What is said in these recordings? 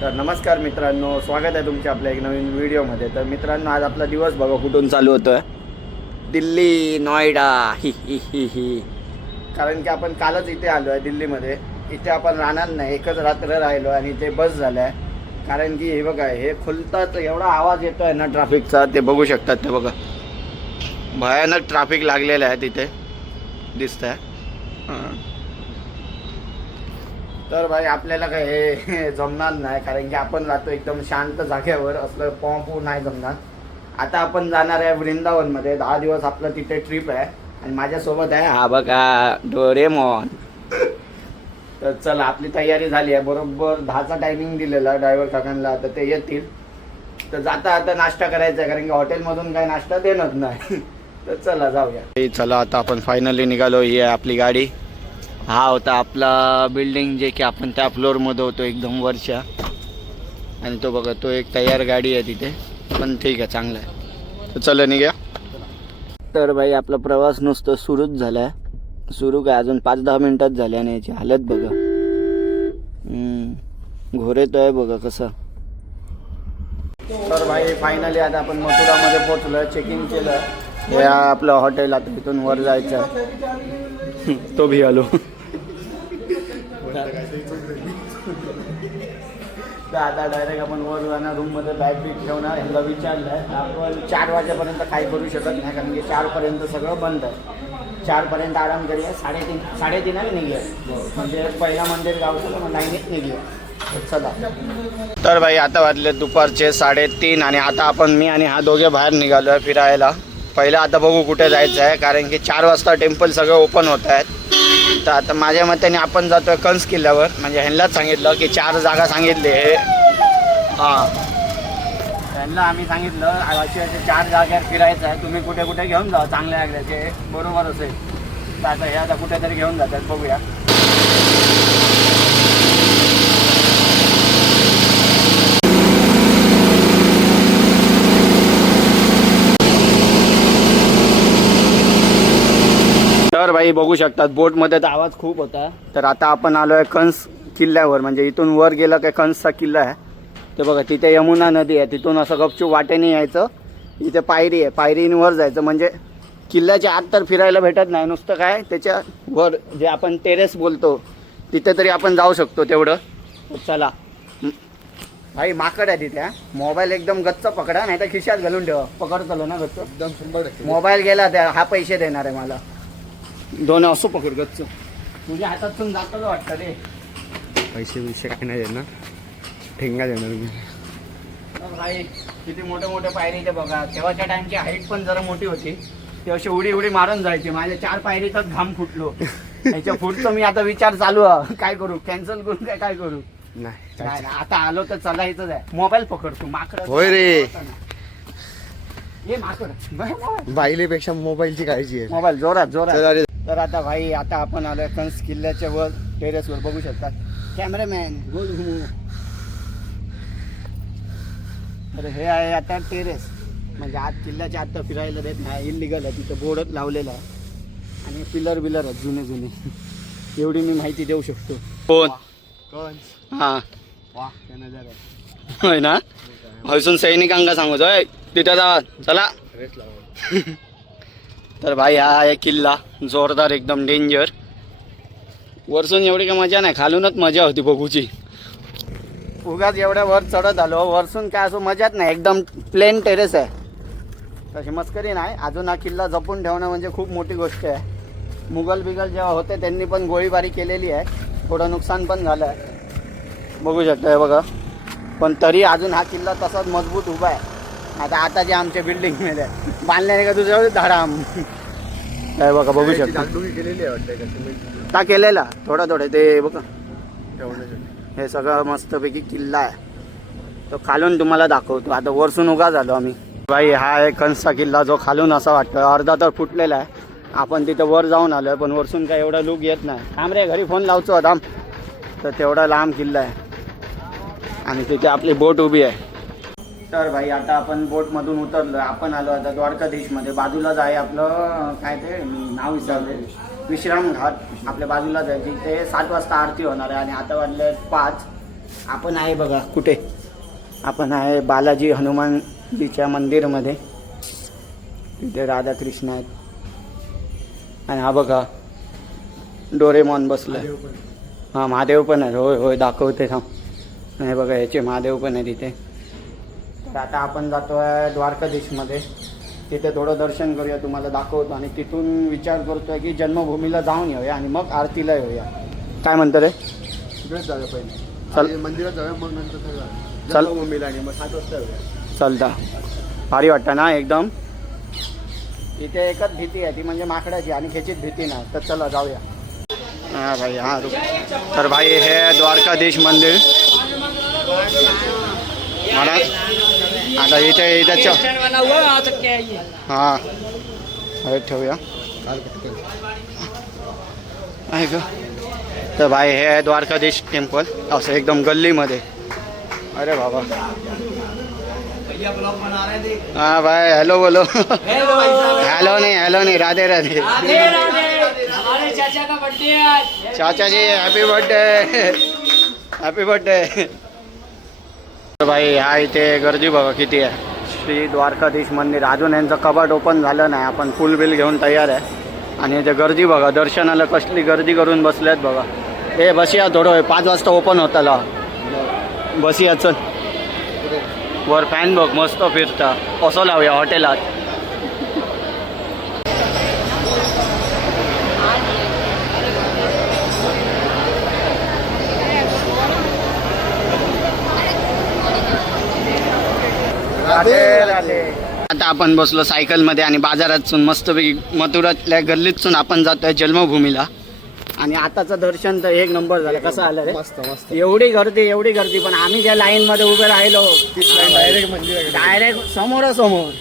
तर नमस्कार मित्रांनो, स्वागत आहे तुमच्या आपल्या एक नवीन व्हिडिओमध्ये. तर मित्रांनो, आज आपला दिवस बघा कुठून चालू होतो आहे. दिल्ली, नोएडा, ही. कारण की आपण कालच इथे आलो आहे दिल्लीमध्ये. इथे आपण राहणार नाही, एकच रात्र राहिलो आणि इथे बस झालं आहे. कारण की हे बघा, हे खुलतात एवढा आवाज येतो आहे ना ट्रॅफिकचा, ते बघू शकतात. ते बघा, भयानक ट्रॅफिक लागलेलं आहे तिथे, दिसत आहे. तर भाई आपल्याला काय हे जमणार नाही, कारण की आपण राहतो एकदम शांत जागेवर, असलं पॉम्पू नाही जमणार. आता आपण जाणार आहे वृंदावनमध्ये. 10 दिवस आपलं तिथे ट्रिप आहे आणि माझ्यासोबत आहे हा बघा डोरेमॉन. तर चला, आपली तयारी झाली आहे. बरोबर 10चा टायमिंग दिलेला ड्रायव्हर काकांना, तर ते येतील. तर जाता आता नाश्ता करायचा आहे, कारण की हॉटेलमधून काही नाश्ता देणार नाही. तर चला जाऊया. चला, आता आपण फायनली निघालो. ही आहे आपली गाडी. हा होता आपला बिल्डिंग, जे की आपण त्या फ्लोअरमध्ये होतो एकदम वरच्या. आणि तो बघा, तो एक तयार गाडी आहे तिथे, पण ठीक आहे, चांगलं आहे. तर चला निघा. तर भाई आपला प्रवास नुसतं सुरूच झाला आहे. सुरू काय, अजून 5-10 मिनटात झाले आणि याची हालत बघा. घोर येतो आहे बघा कसं. तर भाई फायनली आता आपण मथुरामध्ये पोहोचलो. चेकिंग केलं. हे आपलं हॉटेल. आता तिथून वर जायचं आहे. तो भी आलो. तर आता डायरेक्ट आपण वर जाणार, रूममध्ये बॅग बी ठेवणार. ह्याला विचारलं आहे, आपण 4 वाजेपर्यंत काही करू शकत नाही, कारण की 4पर्यंत सगळं बंद आहे. 4पर्यंत आराम करूया. 3:30 निघूया, म्हणजे पहिला मंदिर गावचं मग 9 निघूया. चला. तर भाई आता वाजले दुपारचे 3:30 आणि आता आपण मी आणि हा दोघे बाहेर निघालो आहे फिरायला. पहिलं आता बघू कुठे जायचं आहे, कारण की 4 वाजता टेम्पल सगळं ओपन होत आहेत. तर आता माझ्या मताने आपण जातो आहे कंस किल्ल्यावर. म्हणजे ह्यांनाच सांगितलं की 4 जागा सांगितले. हां, त्यांना आम्ही सांगितलं असे 4 जागेवर फिरायचं आहे, तुम्ही कुठे कुठे घेऊन जा चांगल्या जागेचे, बरोबर असेल. तर आता हे आता कुठेतरी घेऊन जातात, बघूया. तर भाई बघू शकतात, बोटमध्ये तर आवाज खूप होता. तर आता आपण आलो आहे कंस किल्ल्यावर. म्हणजे इथून वर गेलं काय कंसचा किल्ला आहे. ते बघा, तिथे यमुना नदी आहे. तिथून असं गपचूप वाटेने यायचं. इथे पायरी आहे, पायरीने वर जायचं. म्हणजे किल्ल्याच्या आत तर फिरायला भेटत नाही, नुसतं काय त्याच्या वर जे आपण टेरेस बोलतो तिथे तरी आपण जाऊ शकतो तेवढं. चला भाई, माकड आहे तिथे. मोबाईल एकदम गच्च पकडा, नाही तर खिशात घालून ठेवा. पकडतो ना गच्च एकदम. मोबाईल गेला त्या हा पैसे देणार आहे मला. दोन असं पकड गच्च. तुझ्या हातातून जातं वाटतं रे. पैसे काय नाही देणार, ठेंगा देणार मी. भाई किती मोठे मोठे पायरी ते बघा. तेव्हाच्या टाइमची हाईट पण जरा मोठी होती. ते अशी उडी मारून जायची. माझ्या 4 पायरीतच घाम फुटलो. त्याच्या पुढचं मी आता विचार चालू आहे, काय करू, कॅन्सल करू काय करू. नाही, आता आलो तर चालायचंच आहे. मोबाईल पकडतो. माकड होय रे, हे माकड बाईलेपेक्षा मोबाईलची काळजी आहे. मोबाईल जोरात. तर आता भाई, आता आपण आलोय कंस किल्ल्याच्या वर, टेरेसवर. बघू शकतात. कॅमेरामॅन गोल घुमू. तर हे आहे आता टेरेस. म्हणजे आत किल्ल्याच्या आत तर फिरायला देत नाही, इलिगल आहे. तिथं बोर्डच लावलेला आहे आणि पिलर आहेत जुने. एवढी मी माहिती देऊ शकतो. कोण हां वाह, त्या नजारा होय ना. हसून सैनिकांना सांगू जाय तिथं जा, चला. तर भाई हा आहे किल्ला, जोरदार एकदम, डेंजर. वरसून एवढी काय मजा नाही, खालूनच मजा होती बघूची. उगाच एवढ्या वर चढत आलो, वरसून काय असं मजाच नाही. एकदम प्लेन टेरेस आहे, तशी मस्करी नाही. अजून हा किल्ला जपून ठेवणं म्हणजे खूप मोठी गोष्ट आहे. मुघल जेव्हा होते त्यांनी पण गोळीबारी केलेली आहे, थोडं नुकसान पण झालं आहे, बघू शकता. हे बघा, पण तरी अजून हा किल्ला तसाच मजबूत उभा आहे. आता जे आमच्या बिल्डिंग मध्ये बांधल्याने का तुझ्या धडाम. काय बघा, बघू शकता. केलेली आहे वाटतं का केलेला थोडं ते बघा. हे सगळं मस्तपैकी किल्ला आहे. तो खालून तुम्हाला दाखवतो. आता वरसून उगा झालो आम्ही. भाई हा आहे कंसचा किल्ला, जो खालून असा वाटतं अर्धा तर फुटलेला आहे. आपण तिथं वर जाऊन आलोय, पण वरसून काय एवढा लुक येत नाही. थांब रे, घरी फोन लावतो आता. तर तेवढा लांब किल्ला आहे आणि तिथे आपली बोट उभी आहे. तर भाई आता आपण बोटमधून उतरलो. आपण आलो आता द्वारकाधीशमध्ये. बाजूलाच आहे आपलं, काय ते नाव विसरले, विश्राम घाट. आपल्या बाजूलाच आहे. तिथे 7 वाजता आरती होणार आहे आणि आता वाजले 5. आपण आहे बघा कुठे, आपण आहे बालाजी हनुमानजीच्या मंदिरमध्ये. तिथे राधाकृष्ण आहेत आणि हा बघा डोरेमॉन बसलाय. हां महादेव पण आहे. होय होय दाखवते थांब. नाही बघा ह्याचे महादेव पण आहे तिथे. तर आता आपण जातो आहे द्वारकाधीशमध्ये. तिथे थोडं दर्शन करूया, तुम्हाला दाखवतो आणि तिथून विचार करतोय की जन्मभूमीला जाऊन येऊया आणि मग आरतीला येऊया. काय म्हणतं रे? तिकडेच जाऊया पहिले. चल मंदिरात जाऊया मग नंतर चल. जन्मभूमीला आणि मग 7 वाजता येऊया. चलता भारी वाटतं ना एकदम. इथे एकच भीती आहे ती म्हणजे माकडाची आणि खेचीत भीती नाही. तर चला जाऊया. हां भाई हां तर भाई हे द्वारकाधीश मंदिर महाराज. आता इथे हां हे ठेवूया आहे का. तर भाई हे आहे द्वारकाधीश टेम्पल असं एकदम गल्लीमध्ये. अरे बाबा हाँ भाई हेलो बोलो. हेलो नहीं राधे राधे. हमारे चाचा का बर्थडे है आज. चाचा जी हॅपी बर्थडे. Happy birthday. भाई हा इथे गर्दी बघा किती आहे. श्री द्वारकाधीश मंदिर. अजून यांचं कपाट ओपन झालं नाही. आपण फुल बिल घेऊन तयार आहे. आणि इथे गर्दी बघा दर्शनाला कसली गर्दी करून बसल्यात बघा. ए बसिया थोडं 5 वाजता ओपन होताला. बसिया चल. वर फॅन बघ मस्त फिरता. असं लावूया हॉटेलात. राधे राधे. आता आपण बसलो सायकलमध्ये आणि बाजारातून मस्तपैकी मथुरातल्या गल्लीतून आपण जातोय जन्मभूमीला. आणि आताचं दर्शन तर एक नंबर झालं. कसं आलं रे? मस्त मस्त. एवढी गर्दी पण आम्ही ज्या लाईन मध्ये उभे राहिलो डायरेक्ट मंदिर डायरेक्ट समोरासमोर.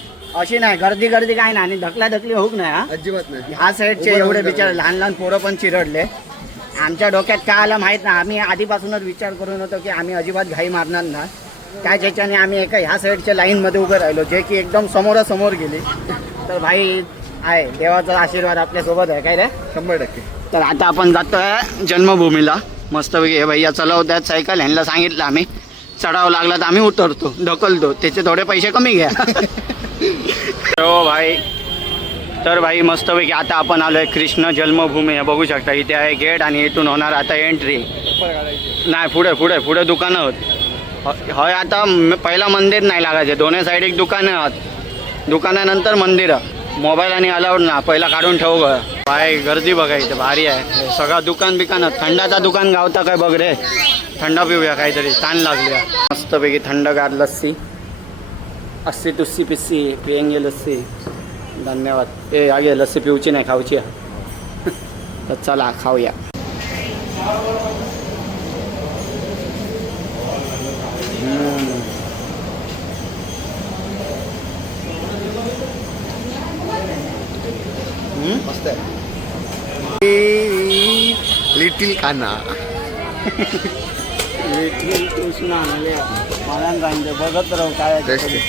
अशी नाही गर्दी काय नाही आणि ढकली होऊक नाही. हा अजिबात नाही. ह्या साईडचे एवढे बिचारे लहान पोरं पण चिरडले. आमच्या डोक्यात काय आलं माहीत नाही. आम्ही आधीपासूनच विचार करून होतो की आम्ही अजिबात घाई मारणार नाही. काय ज्याच्याने आम्ही एका ह्या साईडच्या लाईनमध्ये उभे राहिलो जे की एकदम समोरासमोर गेली. तर भाई आहे देवाचा आशीर्वाद आपल्यासोबत आहे काय रे. 100%. तर आता आपण जातोय जन्मभूमीला मस्तपैकी. हे भैया चलवतात सायकल. ह्यांना सांगितलं आम्ही चढावं लागला तर आम्ही उतरतो ढकलतो. त्याचे थोडे पैसे कमी घ्या. हो भाई. तर भाई मस्तपैकी आता आपण आलो आहे कृष्ण जन्मभूमी. हे बघू शकता इथे आहे गेट आणि इथून होणार आता एंट्री. नाही पुढे दुकानं होत. होय आता पहिला मंदिर नाही लागायचे. दोन्ही साईड एक दुकानं आहेत. दुकानानंतर मंदिरं. मोबाईल आणि अलाउड ना पहिला काढून ठेवू ग. भाई गर्दी बघा इथे भारी आहे. सगळं दुकान थंडाचा दुकान गावता काय बघ रे. थंड पिऊया काहीतरी ताण लागली. मस्तपैकी थंडगार लस्सी. 80 टुस्सी पिस्सी पियेंगे लस्सी. धन्यवाद. ए आगे लस्सी पिऊची नाही खाऊची. तर चला खाऊया. मस्त आहे. लिटिल काना. कृष्ण आणले मला सांगते बघत राहू काय. Best आहे.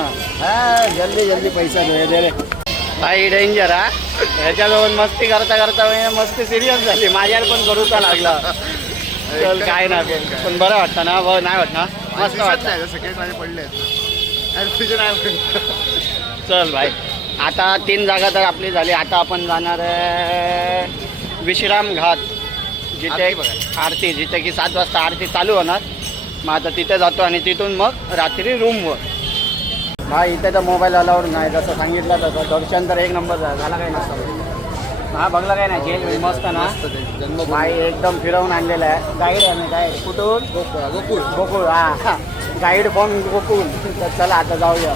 हा जल्दी पैसा दे रे. भाई डेंजर हा. ह्याच्याजवळ मस्ती करता मस्ती सिरियस झाली. माझ्यावर पण करूचा लागला. चल काय नाही पण बरं वाटतं ना. नाही वाटत ना. मस्त वाटतं. सगळे माझे पडले. तुझे नाही. चल भाई आता 3 जागा तर आपली झाली. आता आपण जाणार आहे विश्राम घाट जिथे आरती जिथे की 7 वाजता आरती चालू होणार. मग आता तिथे जातो आणि तिथून मग रात्री रूमवर. भाई इथे तर मोबाईल अलाउड नाही. जसं सांगितलं तसं दर्शन तर एक नंबर झाला काही नसतं. हा बघला काय नाही. जेल मस्त ना. भाई एकदम फिरवून आणलेलं आहे. गाईड आहे काय कुठून गोकुळ. हा गाइड फॉर्म गोकुल. तो चला आता जाऊया.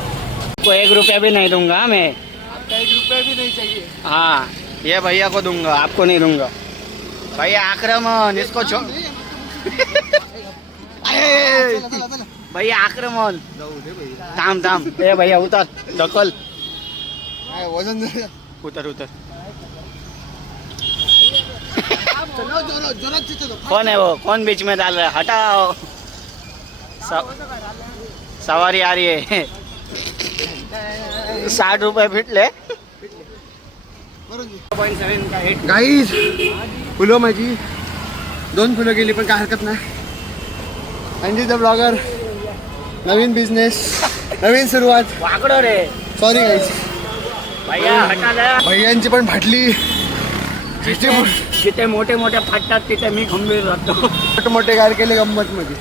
को 1 रुपया भी नहीं दूंगा मैं. आपका 1 रुपया भी नहीं चाहिए. हाँ ये भैया को दूंगा आपको नहीं दूंगा. भैया आक्रमण इसको भैया आक्रमण. जाऊ दे भाई. थांब ए भैया उतर ढकल. काय वजन उतर चलो. कौन है वो. कौन बीच में डाल रहा है. हटाओ. सवारी आ रही है. 60 रुपये फिटले. बरोबर 7 गाईज फुलं माझी 2 फुलं गेली पण काय हरकत नाही. अंजी द ब्लॉगर, नवीन बिझनेस, नवीन सुरुवात. वाकडो रे सॉरी गाईज. भैया हटाला. भैयांची पण फाटली. जिथे मोठे मोठे फाटतात तिथे मी खंबीर राहतो. मोठे मोठे गार केले गंमत मध्ये.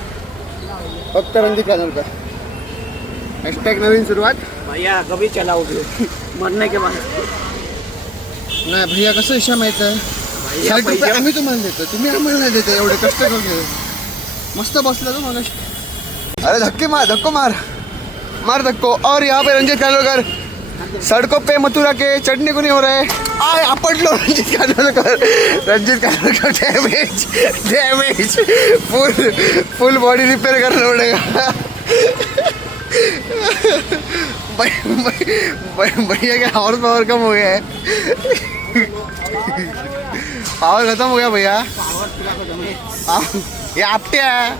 फक्त रणजित कानोलकर. हॅशटॅग नवीन सुरुवात. भैया कभी चलाओगे मरने के बाद. नाही भैया कसं विषय माहित आहे. 60 रुपये आम्ही तुम्हाला देतो, तुम्ही आम्हाला नाही देतो. एवढे कष्ट करून घे. मस्त बसला तो मला. अरे धक्के मार, धक्को मार, मार धक्को. और यहाँ पे रंजित कानोलकर सड़कों पे मथुरा के चटनी को नहीं हो रहे. आय आपटलो Ranjit Kanolkar. Ranjit Kanolkar damage damage. Full body repair करना पड़ेगा. भैया के हॉर्स पावर कम हो गया है. पावर खत्म हो गया भैया. ये आपटे आहे.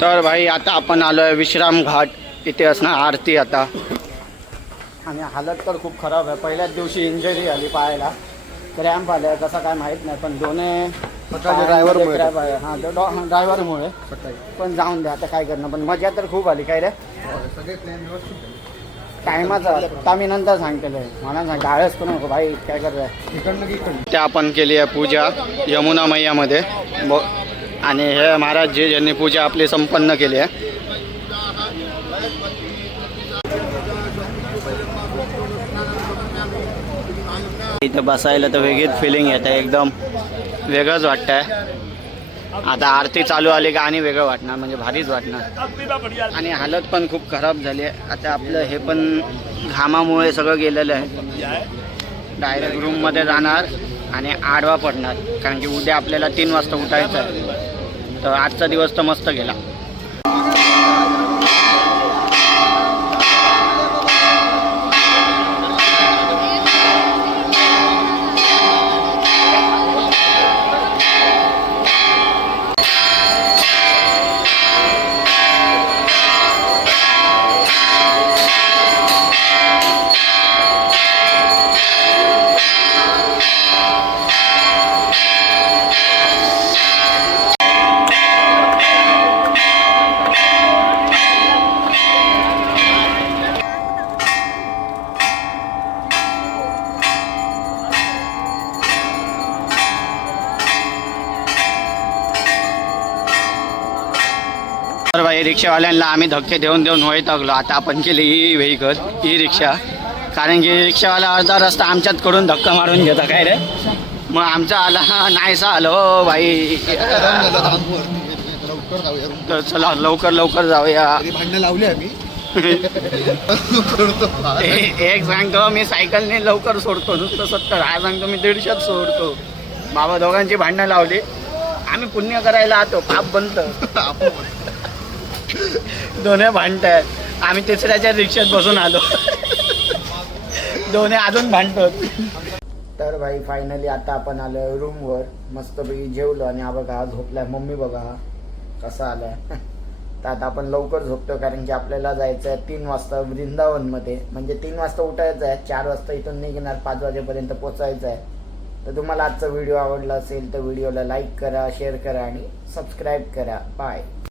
तर भाई आता आपण आलोय विश्राम घाट. इथे असणार आरती आता. आणि हालत तर खूप खराब आहे. पहिल्याच दिवशी इंजरी आली पायाला. क्रॅम्प आल्या कसं काय माहीत नाही पण दोन्ही ड्रायव्हरमुळे. हां ड्रायव्हरमुळे. पण जाऊन द्या आता काय करणं. पण मजा तर खूप आली. काय रे सगळे प्लॅन व्यवस्थित. टायमाचा आता मी नंतर सांगतेलं मला सांग डाळच करू नको भाई. काय करताय इकडनं की इकडनं. ते आपण केली आहे पूजा यमुना मैयामध्ये. आणि हे महाराज जी ज्यांनी पूजा आपली संपन्न केली आहे. इथं बसायला तर वेगळीच फिलिंग येते. एकदम वेगळंच वाटतंय. आता आरती चालू आली का आणि वेगळं वाटणार म्हणजे भारीच वाटणार. आणि हालत पण खूप खराब झाली आहे. आता आपलं हे पण घामामुळे सगळं गेलेलं आहे. डायरेक्ट रूममध्ये जाणार आणि आडवा पडणार कारण की उद्या आपल्याला 3 वाजता उठायचं आहे. तर आजचा दिवस तर मस्त गेला. तर भाई रिक्षावाल्यांना आम्ही धक्के देऊन देऊन वैतागलो. आता आपण केली ई व्हेकल ई रिक्षा. कारण की रिक्षावाला अर्धा रस्ता आमच्याचकडून धक्का मारून घेता. काय रे मग आमचा आला नाहीसा आलो हो भाई. लवकर जाऊया. तर चला लवकर लवकर जाऊया. भांडणं लावली आम्ही. एक सांगतो मी सायकलने लवकर सोडतो नुसतं 70. हा सांगतो मी 150 सोडतो. बाबा दोघांची भांडणं लावली. आम्ही पुण्य करायला आतो पाप बनतं. दोन्ही भांडतायत. आम्ही तिसऱ्याच्या रिक्षात बसून आलो. दोन्ही अजून भांडतात. तर भाई फायनली आता आपण आलो रूमवर. मस्तपैकी जेवलो आणि हा बघा झोपलाय. मम्मी बघा कसा आलाय. तर आता आपण लवकर झोपतो कारण की आपल्याला जायचं आहे 3 वाजता वृंदावनमध्ये. म्हणजे 3 वाजता उठायचं आहे. 4 वाजता इथून निघणार. 5 वाजेपर्यंत पोचायचं आहे. तर तुम्हाला आजचा व्हिडिओ आवडला असेल तर व्हिडिओला लाईक करा, शेअर करा आणि सबस्क्राईब करा. बाय.